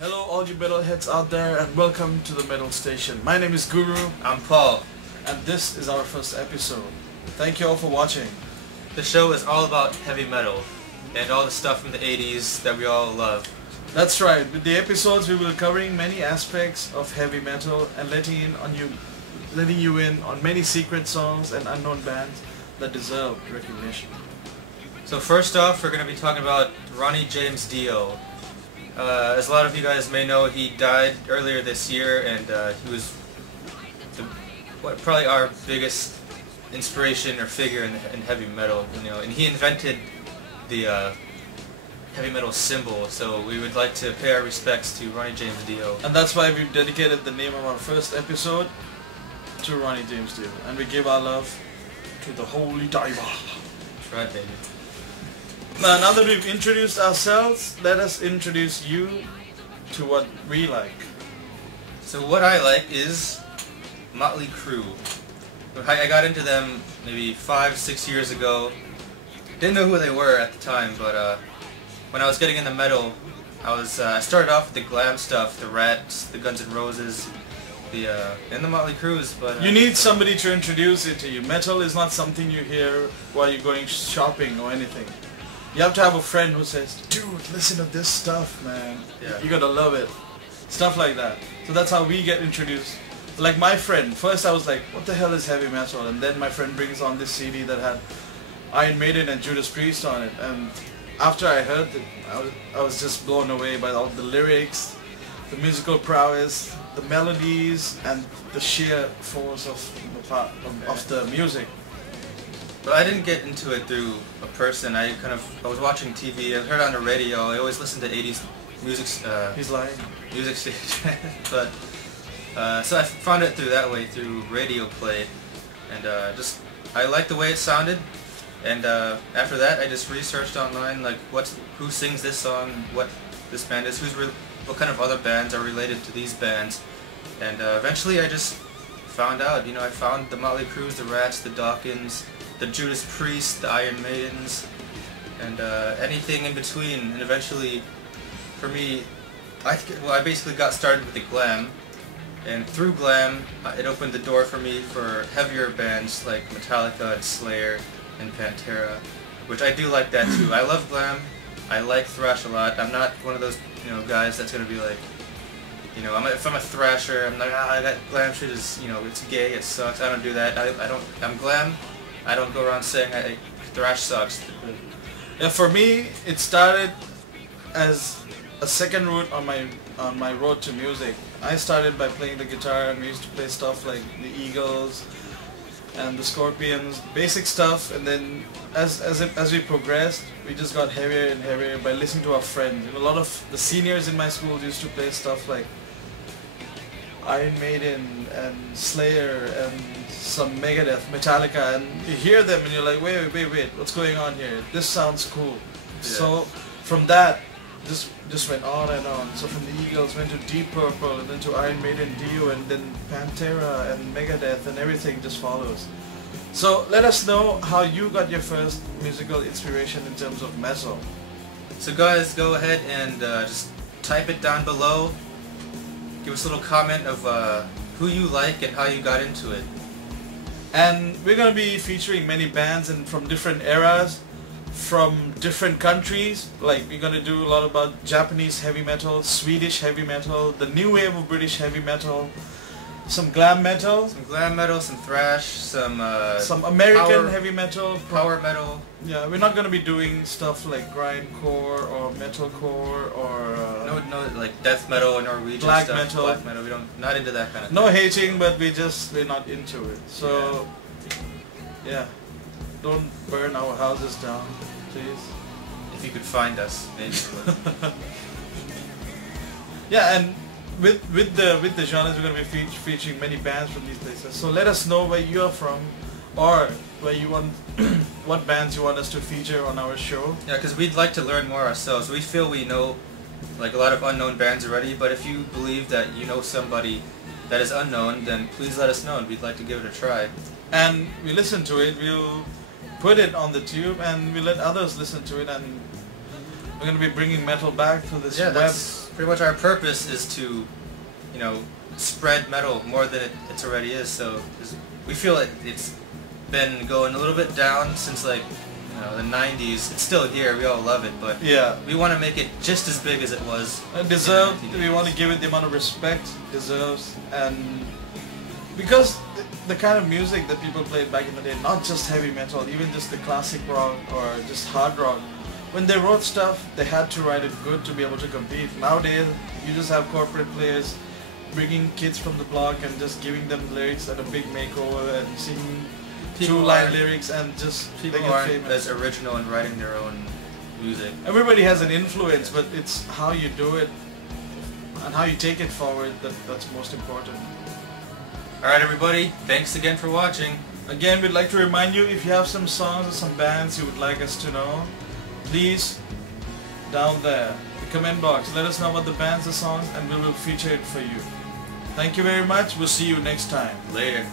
Hello all you metalheads out there and welcome to the Metal Station. My name is Guru. I'm Paul. And this is our first episode. Thank you all for watching. The show is all about heavy metal and all the stuff from the 80s that we all love. That's right. With the episodes we will be covering many aspects of heavy metal and letting you in on many secret songs and unknown bands that deserve recognition. So first off, we're going to be talking about Ronnie James Dio. As a lot of you guys may know, he died earlier this year, and he was probably our biggest inspiration or figure in heavy metal. And he invented the heavy metal symbol. So we would like to pay our respects to Ronnie James Dio. And that's why we've dedicated the name of our first episode to Ronnie James Dio, and we give our love to the Holy Diver. That's right, baby. Now that we've introduced ourselves, let us introduce you to what we like. So what I like is Motley Crue. I got into them maybe 5-6 years ago. Didn't know who they were at the time, but when I was getting into metal, I started off with the glam stuff, the Rats, the Guns N' Roses, and the Motley Crues. But you need somebody to introduce it to you. Metal is not something you hear while you're going shopping or anything. You have to have a friend who says, dude, listen to this stuff, man. Yeah. You're gonna love it. Stuff like that. So that's how we get introduced. Like my friend, first I was like, what the hell is heavy metal? And then my friend brings on this CD that had Iron Maiden and Judas Priest on it. And after I heard it, I was just blown away by all the lyrics, the musical prowess, the melodies, and the sheer force of the music. But I didn't get into it through a person. I was watching TV. I heard it on the radio. I always listened to 80s music. He's lying. Music station. But so I found it through that way, through radio play, and I liked the way it sounded. And after that, I just researched online, like who sings this song, what this band is, what kind of other bands are related to these bands, and eventually I just found out. I found the Motley Crues, the Rats, the Dawkins, the Judas Priest, the Iron Maidens, and anything in between. And eventually, for me, I basically got started with the glam, and through glam, it opened the door for me for heavier bands like Metallica and Slayer and Pantera, which I do like that too. I love glam. I like thrash a lot. I'm not one of those guys that's gonna be like, if I'm a thrasher, I'm like, that glam shit is, it's gay, it sucks. I don't do that. I'm glam. I don't go around saying thrash sucks. Yeah, for me, it started as a second route on my road to music. I started by playing the guitar, and we used to play stuff like the Eagles and the Scorpions, basic stuff. And then as we progressed, we just got heavier and heavier by listening to our friends. A lot of the seniors in my school used to play stuff like Iron Maiden and Slayer and some Megadeth, Metallica, and you hear them and you're like, wait, what's going on here? This sounds cool. Yeah. So from that, just went on and on. So from the Eagles went to Deep Purple, and then to Iron Maiden, Dio, and then Pantera and Megadeth, and everything just follows. So let us know how you got your first musical inspiration in terms of metal. So guys, go ahead and just type it down below. Give us a little comment of who you like and how you got into it. And we're going to be featuring many bands and from different eras, from different countries. Like, we're going to do a lot about Japanese heavy metal, Swedish heavy metal, the new wave of British heavy metal, some glam metal, some thrash, some American heavy metal, power metal. Yeah, we're not going to be doing stuff like grindcore or metalcore or no like death metal or Norwegian black stuff. metal. Black metal. Not into that kind of. No hating, but we're not into it. So yeah, don't burn our houses down, please. If you could find us, maybe. Yeah, and with the genres, we're going to be featuring many bands from these places. So let us know where you are from, or where you want, what bands you want us to feature on our show. Yeah, because we'd like to learn more ourselves. We feel we know like a lot of unknown bands already, but if you believe that you know somebody that is unknown, then please let us know, and we'd like to give it a try. And we listen to it, we'll put it on the tube, and we let others listen to it, and we're going to be bringing metal back to this pretty much our purpose is to, you know, spread metal more than it already is. So we feel it's been going a little bit down since like, you know, the 90s. It's still here. We all love it, but yeah, we want to make it just as big as it was. Deserved. We want to give it the amount of respect it deserves, and because the kind of music that people played back in the day, not just heavy metal, even just the classic rock or just hard rock, when they wrote stuff, they had to write it good to be able to compete. Nowadays, you just have corporate players bringing kids from the block and just giving them lyrics at a big makeover and singing two-line lyrics, and just people they get aren't famous. as original in writing their own music. Everybody has an influence, but it's how you do it and how you take it forward that's most important. Alright everybody, thanks again for watching. Again, we'd like to remind you, if you have some songs or some bands you would like us to know, please, down there, the comment box, let us know about the bands, the songs, and we will feature it for you. Thank you very much. We'll see you next time. Later.